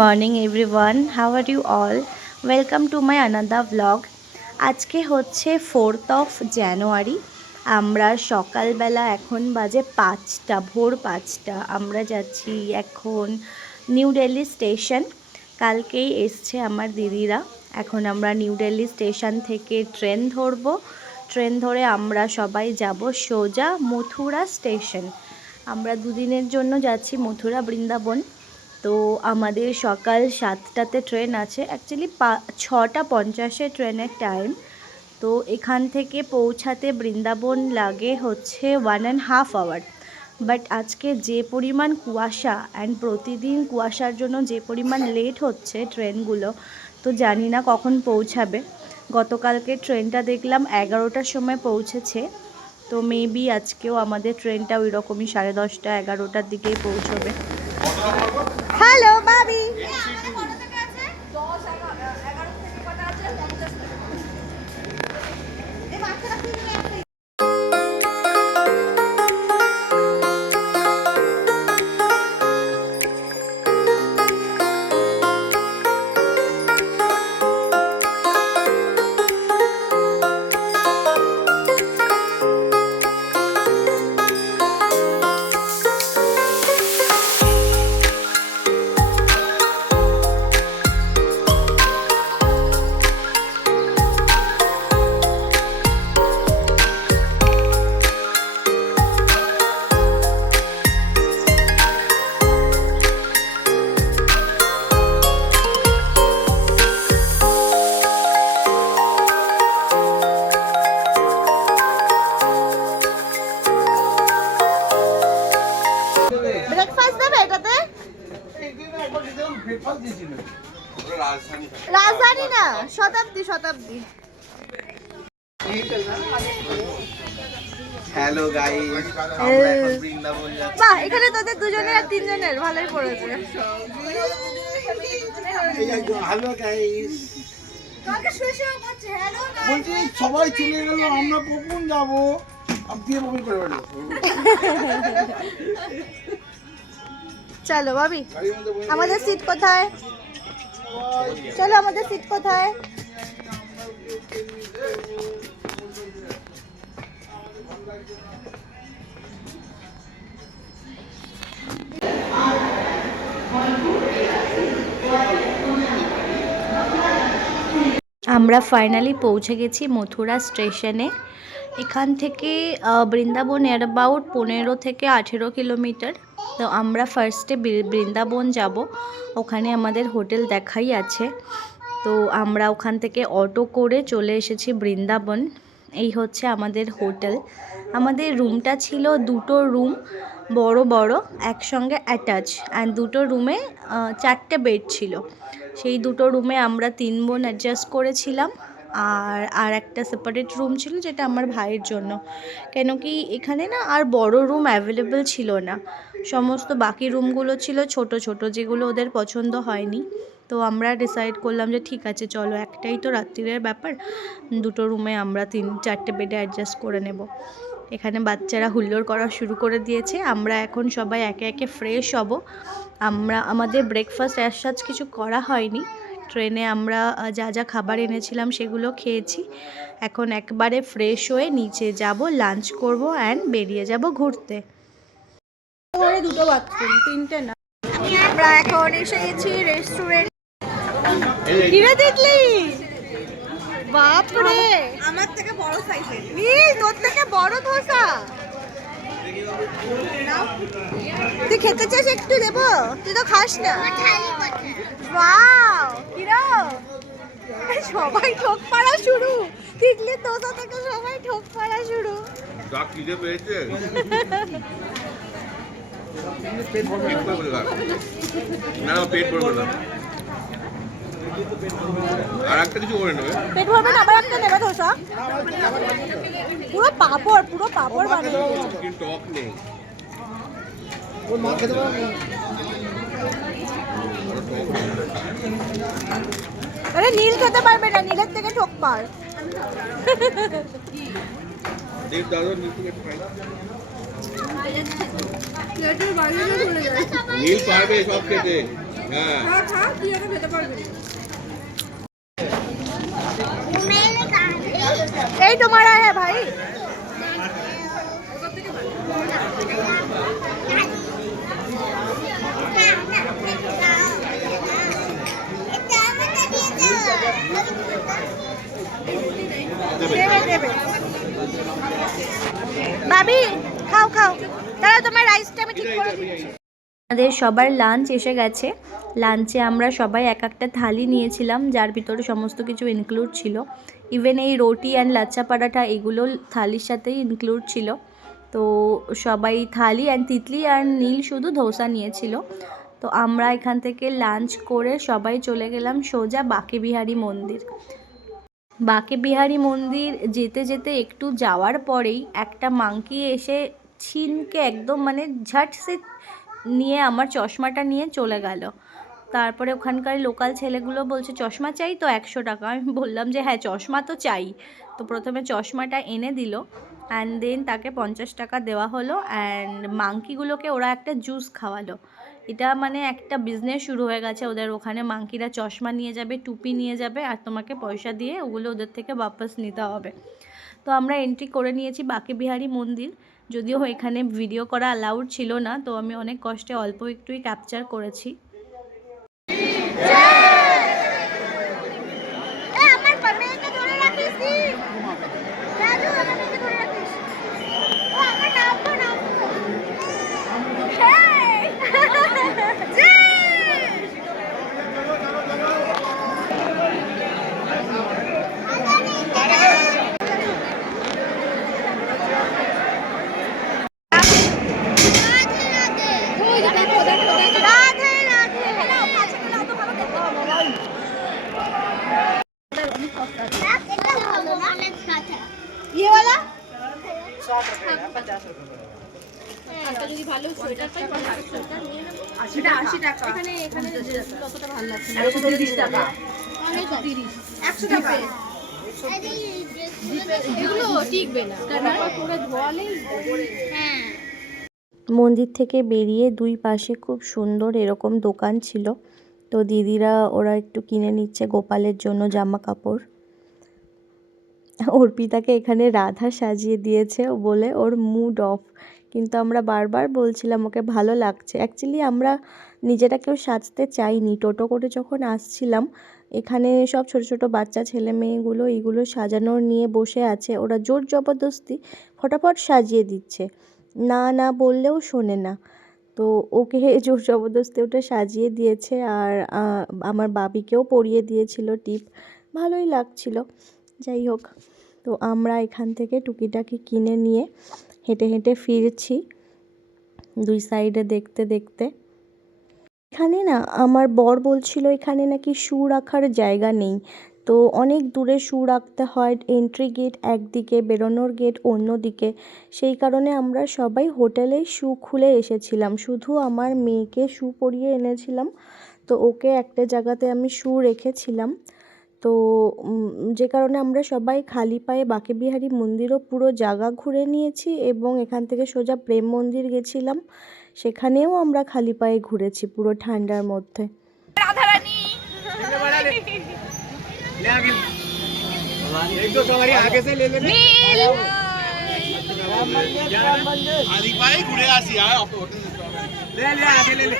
Morning everyone, how are you all? Welcome to my another blog. আজকে হচ্ছে 4th of January. আমরা সকালবেলা এখন বাজে 5টা, ভোর 5টা। আমরা যাচ্ছি এখন নিউ দিল্লি স্টেশন। কালকেই এসছে আমার দিদিরা। এখন আমরা নিউ দিল্লি স্টেশন থেকে ট্রেন ধরবো। ট্রেন ধরে আমরা সবাই যাব সোজা মথুরা স্টেশন। আমরা দুদিনের জন্য যাচ্ছি মথুরা বৃন্দাবন। তো আমাদের সকাল 7টাতে ট্রেন আছে, অ্যাকচুয়ালি 6:50 ট্রেনের টাইম। তো এখান থেকে পৌঁছাতে বৃন্দাবন লাগে হচ্ছে 1.5 আওয়ার। বাট আজকে যে পরিমাণ কুয়াশা অ্যান্ড প্রতিদিন কুয়াশার জন্য যে পরিমাণ লেট হচ্ছে ট্রেনগুলো, তো জানি না কখন পৌঁছাবে। গতকালকে ট্রেনটা দেখলাম 11টার সময় পৌঁছেছে, তো মেবি আজকেও আমাদের ট্রেনটা ওই রকমই 10:30 11টার দিকেই পৌঁছবে। হ্যালো বাবি। ব্রেকফাস্ট দেবে এটাতে? রাজধানী না, শতাব্দী। হ্যালো গাইস, আমরা এখন বৃন্দাবন যাচ্ছি। বাহ, এখানে তোদের দুজনের আর তিনজনের ভালোই পড়েছে। হ্যালো গাইস, বলছি সবাই চলে গেল, আমরা কখন যাবো? আপনি বমি করে বেরো। চলো ভাবি, আমাদের সিট কোথায়? চলো, আমাদের সিট কোথায়? আমরা ফাইনালি পৌঁছে গেছি মথুরা স্টেশনে। এখান থেকে বৃন্দাবন এর অ্যাবাউট 15 থেকে 18 কিলোমিটার। তো আমরা ফার্স্টে বৃন্দাবন যাব, ওখানে আমাদের হোটেল দেখাই আছে। তো আমরা ওখান থেকে অটো করে চলে এসেছি বৃন্দাবন। এই হচ্ছে আমাদের হোটেল। আমাদের রুমটা ছিল দুটো রুম, বড় বড় একসঙ্গে অ্যাটাচ, অ্যান্ড দুটো রুমে 4টে বেড ছিল। সেই দুটো রুমে আমরা 3 বোন অ্যাডজাস্ট করেছিলাম। আর একটা সেপারেট রুম ছিল যেটা আমার ভাইয়ের জন্য, কেন কি এখানে না আর বড় রুম অ্যাভেলেবেল ছিল না। সমস্ত বাকি রুমগুলো ছিল ছোট ছোট, যেগুলো ওদের পছন্দ হয়নি। তো আমরা ডিসাইড করলাম যে ঠিক আছে চলো, একটাই তো রাত্রিরের ব্যাপার, দুটো রুমে আমরা 3-4টে বেডে অ্যাডজাস্ট করে নেব। এখানে বাচ্চারা হুল্লোড় করা শুরু করে দিয়েছে। আমরা এখন সবাই একে একে ফ্রেশ হব। আমাদের ব্রেকফাস্ট অ্যাজ সাচ কিছু করা হয়নি। ট্রেনে আমরা যা যা খাবার এনেছিলাম সেগুলো খেয়েছি। এখন একবারে ফ্রেশ হয়ে নিচে যাব, লাঞ্চ করব অ্যান্ড বেরিয়ে যাব ঘুরতে। ঘরে দুটো বাথরুম, 3টে না। আমরা এখন এসে গেছি রেস্টুরেন্ট। কিরে দেখলি? বাপরে, আমার থেকে বড় সাইজের। নীল, তোর থেকে বড় ধোসা। তুই খেতে চাস? একটু দেবো? তুই তো খাস না। ওয়াও, কিরম? সবাই ঠোক পাড়া শুরু। দেখলি ধোসা থেকে সবাই ঠোক পাড়া শুরু। যা খিদে পেয়েছে না, পেট ভরবে না, আর একটা কিছু করে নেবে। পেট ভরবে না, আবার একটা নেবে ধোসা। পুরো পাপড় বানিয়ে দিয়েছে। কিন্তু টক নেই। আরে নীল খেতে পারবে না, নীলের থেকে ঠোক পার। দেব দাদা নিচে খাই। প্লেটের বাইরে চলে যায়। নীল পারবে সব খেতে। খা তুই এটা খেতে পারবি না। এই তোমারা হ্যাঁ ভাই ভাবি খাও খাও তাহলে তোমার রাইসটা আমি ঠিক করে দিচ্ছি। আমাদের সবার লাঞ্চ এসে গেছে। লাঞ্চে আমরা সবাই এক একটা থালি নিয়েছিলাম, যার ভিতরে সমস্ত কিছু ইনক্লুড ছিল। ইভেন এই রুটি অ্যান্ড লাচ্চা পরাঠা এগুলো থালির সাথেই ইনক্লুড ছিল। তো সবাই থালি অ্যান্ড তিতলি আর নীল শুধু ধোসা নিয়েছিল। তো আমরা এখান থেকে লাঞ্চ করে সবাই চলে গেলাম সোজা বাঁকে বিহারী মন্দির। বাঁকে বিহারী মন্দির যেতে যেতে একটু যাওয়ার পরেই একটা মাংকি এসে ছিনকে একদম মানে ঝট সে নিয়ে আমার চশমাটা নিয়ে চলে গেল। তারপরে ওখানকার লোকাল ছেলেগুলো বলছে চশমা চাই তো 100 টাকা। আমি বললাম যে হ্যাঁ চশমা তো চাই। তো প্রথমে চশমাটা এনে দিল অ্যান্ড দেন তাকে 50 টাকা দেওয়া হলো অ্যান্ড মাংকিগুলোকে ওরা একটা জুস খাওয়ালো। এটা মানে একটা বিজনেস শুরু হয়ে গেছে ওদের ওখানে। মাংকিরা চশমা নিয়ে যাবে, টুপি নিয়ে যাবে আর তোমাকে পয়সা দিয়ে ওগুলো ওদের থেকে বাপস নিতে হবে। তো আমরা এন্ট্রি করে নিয়েছি বাঁকে বিহারী মন্দির। যদিও এখানে ভিডিও করা অ্যালাউড ছিল না, তো আমি অনেক কষ্টে অল্প একটুই ক্যাপচার করেছি। ये वाला এটা 80 টাকা। এখানে কতটা ভালো লাগছে না, 130 টাকা, 100 টাকা। এগুলো টিকবে না, করে ধোয়ালেই। হ্যাঁ, মন্দির থেকে বেরিয়ে দুই পাশে খুব সুন্দর এরকম দোকান ছিল। তো দিদিরা ওরা একটু কিনে নিচ্ছে গোপালের জন্য জামা কাপড়। অর্পিতাকে এখানে রাধা সাজিয়ে দিয়েছে বলে ওর মুড অফ, কিন্তু আমরা বারবার বলছিলাম ওকে ভালো লাগছে। অ্যাকচুয়ালি আমরা নিজেরা কেউ সাজতে চাইনি। টোটো করে যখন আসছিলাম এখানে সব ছোট ছোট বাচ্চা ছেলে মেয়েগুলো এইগুলো সাজানোর নিয়ে বসে আছে, ওরা জোর জবরদস্তি ফটাফট সাজিয়ে দিচ্ছে, না না বললেও শোনে না। তো ওকে জোর জবরদস্তি ওটা সাজিয়ে দিয়েছে আর আমার বাবিকেও পরিয়ে দিয়েছিল টিপ, ভালোই লাগছিল। যাই হোক, তো আমরা এখান থেকে টুকিটাকি কিনে নিয়ে হেঁটে হেঁটে ফিরছি দুই সাইডে দেখতে দেখতে। এখানে না আমার বর বলছিল এখানে নাকি শু রাখার জায়গা নেই, তো অনেক দূরে শু রাখতে হয়, এন্ট্রি গেট একদিকে, বেরোনোর গেট অন্যদিকে। সেই কারণে আমরা সবাই হোটেলেই শু খুলে এসেছিলাম, শুধু আমার মেয়েকে শু পরিয়ে এনেছিলাম। তো ওকে একটা জায়গাতে আমি শু রেখেছিলাম। তো যে কারণে আমরা সবাই খালি পায়ে বাঁকে বিহারী মন্দিরও পুরো জায়গা ঘুরে নিয়েছি এবং এখান থেকে সোজা প্রেম মন্দির গেছিলাম, সেখানেও আমরা খালি পায়ে ঘুরেছি পুরো ঠান্ডার মধ্যে। রাধারানী एक दो सवारी आगे से ले लेना। आदि भाई घुरे आसी यार आप होटल ले ले आगे ले ले।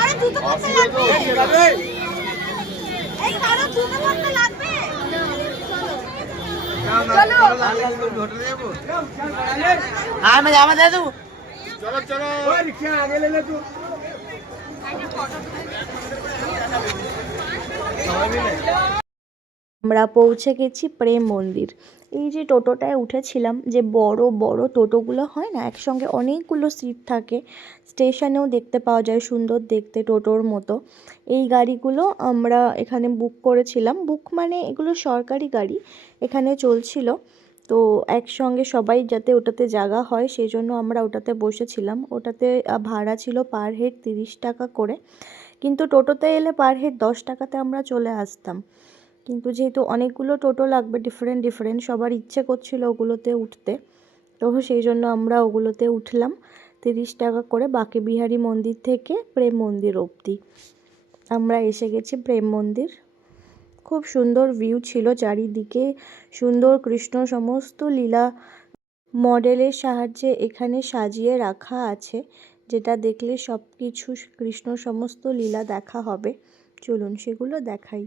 আরে জুতো পরতে লাগবে, এই কারো জুতো পরতে লাগবে। চলো होटल जाबो। हां मैं जावा दे दू। चलो चलो ओए रिक्शा आगे ले ले तू। আমরা পৌঁছে গেছি প্রেম মন্দির। এই যে টোটোটায় উঠেছিলাম, যে বড় বড় টোটোগুলো হয় না, একসঙ্গে অনেকগুলো সিট থাকে, স্টেশনেও দেখতে পাওয়া যায়, সুন্দর দেখতে টোটোর মতো। এই গাড়িগুলো আমরা এখানে বুক করেছিলাম, বুক মানে এগুলো সরকারি গাড়ি এখানে চলছিল। তো একসঙ্গে সবাই যাতে ওটাতে জায়গা হয় সেই জন্য আমরা ওটাতে বসেছিলাম। ওটাতে ভাড়া ছিল পার হেড 30 টাকা করে, কিন্তু টোটোতে এলে পার হেড 10 টাকাতে আমরা চলে আসতাম। কিন্তু যেহেতু অনেকগুলো টোটো লাগবে ডিফারেন্ট সবার ইচ্ছে করছিল ওগুলোতে উঠতে, তো সেই জন্য আমরা ওগুলোতে উঠলাম। 30 টাকা করে বাঁকেবিহারী মন্দির থেকে প্রেম মন্দির অবধি। আমরা এসে গেছি প্রেম মন্দির। খুব সুন্দর ভিউ ছিল, চারিদিকে সুন্দর কৃষ্ণ সমস্ত লীলা মডেলের সাহায্যে এখানে সাজিয়ে রাখা আছে, যেটা দেখলে সব কিছু কৃষ্ণ সমস্ত লীলা দেখা হবে। চলুন সেগুলো দেখাই।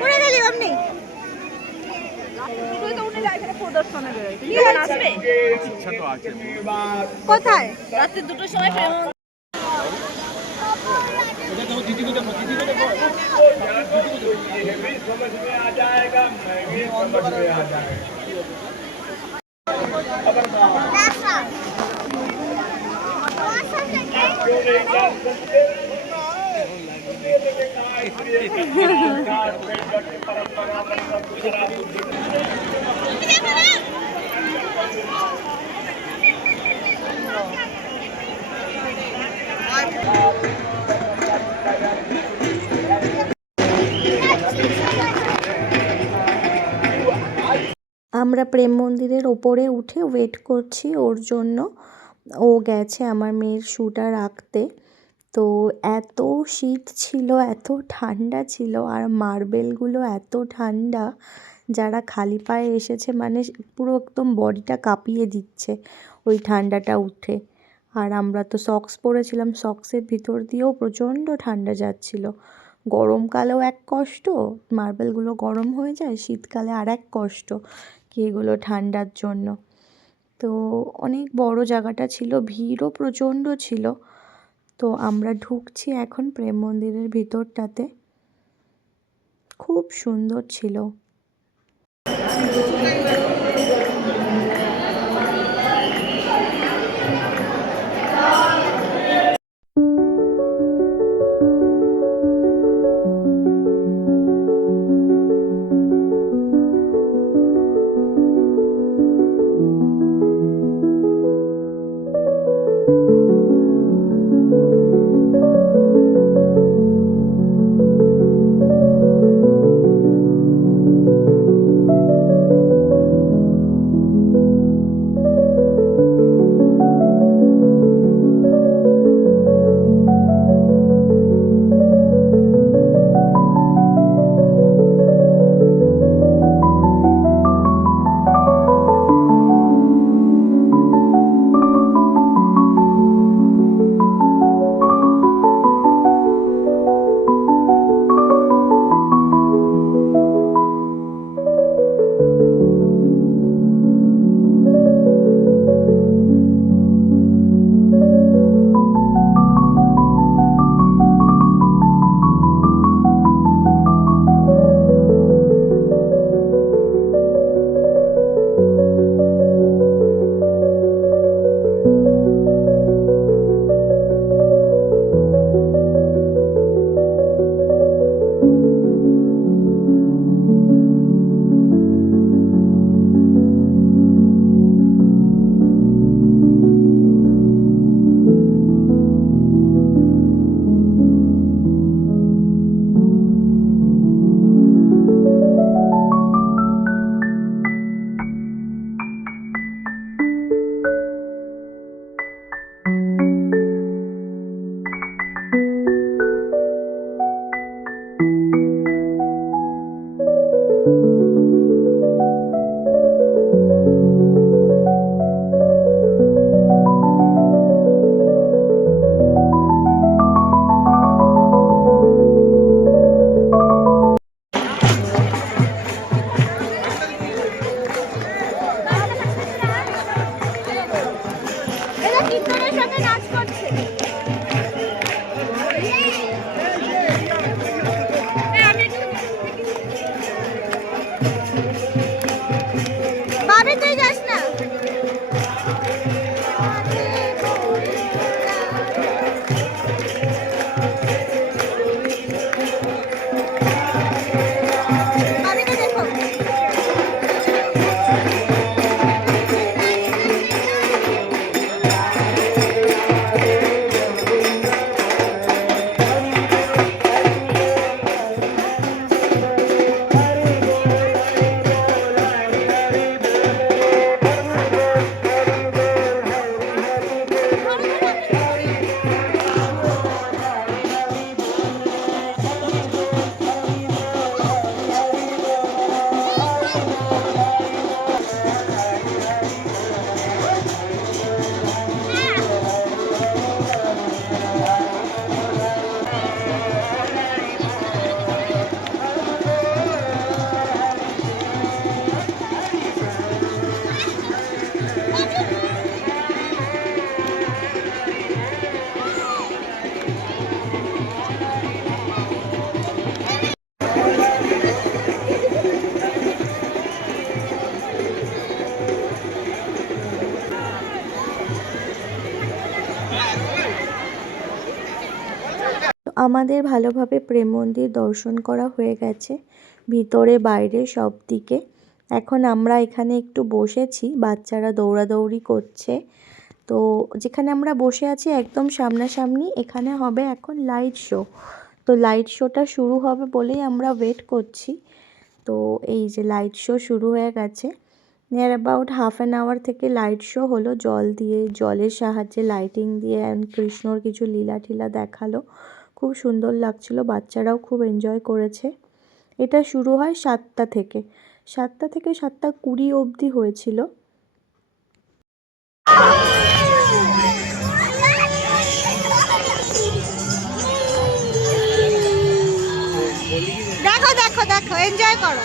পড়ে গেলি অমনি তুই তো উঠে যাই এখানে প্রদর্শনে বেরোয় কি নাচবে ইচ্ছা তো আছে কোথায় রাতে 2টোর সময় প্রেম এটা তো दीदी को देखो ये भी समझ में आ जाएगा मैं भी समझ में आ जाएगा क्यों नहीं जान सकते আমরা প্রেম মন্দিরের ওপরে উঠে ওয়েট করছি ওর জন্য। ও গেছে আমার মেয়ের শ্যুটা রাখতে। তো এত শীত ছিল, এত ঠান্ডা ছিল, আর মার্বেলগুলো এত ঠান্ডা, যারা খালি পায়ে এসেছে মানে পুরো একদম বডিটা কাঁপিয়ে দিচ্ছে ওই ঠান্ডাটা উঠে। আর আমরা তো সক্স পরেছিলাম, সক্সের ভিতর দিয়েও প্রচণ্ড ঠান্ডা যাচ্ছিল। গরমকালেও এক কষ্ট, মার্বেলগুলো গরম হয়ে যায়, শীতকালে আর এক কষ্ট কি এগুলো ঠান্ডার জন্য। তো অনেক বড় জায়গাটা ছিল, ভিড়ও প্রচণ্ড ছিল। তো আমরা ঢুকছি এখন প্রেম মন্দিরের ভিতরটাতে। খুব সুন্দর ছিল। আমাদের ভালোভাবে প্রেম মন্দির দর্শন করা হয়ে গেছে, ভিতরে বাইরে সব দিকে। এখন আমরা এখানে একটু বসেছি, বাচ্চারা দৌড়াদৌড়ি করছে। তো যেখানে আমরা বসে আছি একদম সামনাসামনি, এখানে হবে এখন লাইট শো। তো লাইট শোটা শুরু হবে বলেই আমরা ওয়েট করছি। তো এই যে লাইট শো শুরু হয়ে গেছে। Near about half an hour থেকে লাইট শো হলো, জলের সাহায্যে লাইটিং দিয়ে অ্যান্ড কৃষ্ণর কিছু লীলা টিলা দেখালো। খুব সুন্দর লাগছিল, বাচ্চারাও খুব এনজয় করেছে। এটা শুরু হয় 7টা থেকে 7:20 অবধি হয়েছিল। দেখো দেখো দেখো, এনজয় করো।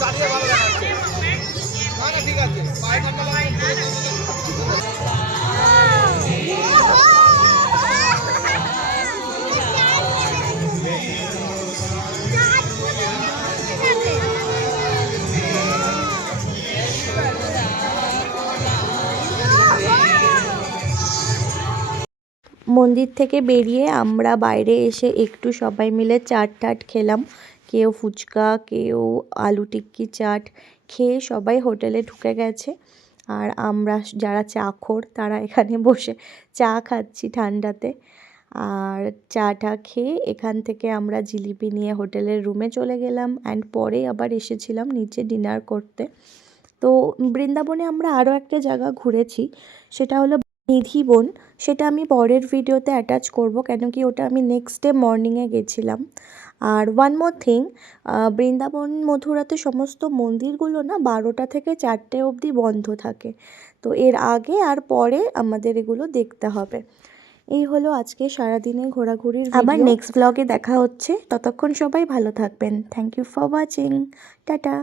দাঁড়িয়ে ভালো দেখাচ্ছে। না না ঠিক আছে, পায়ে ঠান্ডা লাগবে। মন্দির থেকে বেরিয়ে আমরা বাইরে এসে একটু সবাই মিলে চাট টাট খেলাম। কেউ ফুচকা, কেউ আলু টিক্কি চাট খেয়ে সবাই হোটেলে ঢুকে গেছে। আর আমরা যারা চাখোর তারা এখানে বসে চা খাচ্ছি ঠান্ডাতে। আর চাটা খেয়ে এখান থেকে আমরা জিলিপি নিয়ে হোটেলের রুমে চলে গেলাম অ্যান্ড পরে আবার এসেছিলাম নিচে ডিনার করতে। তো বৃন্দাবনে আমরা আরও একটা জায়গা ঘুরেছি, সেটা হলো নিধিবন। সেটা আমি পরের ভিডিওতে অ্যাটাচ করব, কেন কি ওটা আমি নেক্সট ডে মর্নিংয়ে গেছিলাম। আর ওয়ান মোর থিং, বৃন্দাবন মথুরাতে সমস্ত মন্দিরগুলো না 12টা থেকে 4টে অবধি বন্ধ থাকে। তো এর আগে আর পরে আমাদের এগুলো দেখতে হবে। এই হলো আজকে সারাদিনে ঘোরাঘুরির ভিডিও। আবার নেক্সট ব্লগে দেখা হচ্ছে, ততক্ষণ সবাই ভালো থাকবেন। Thank you for watching, tata.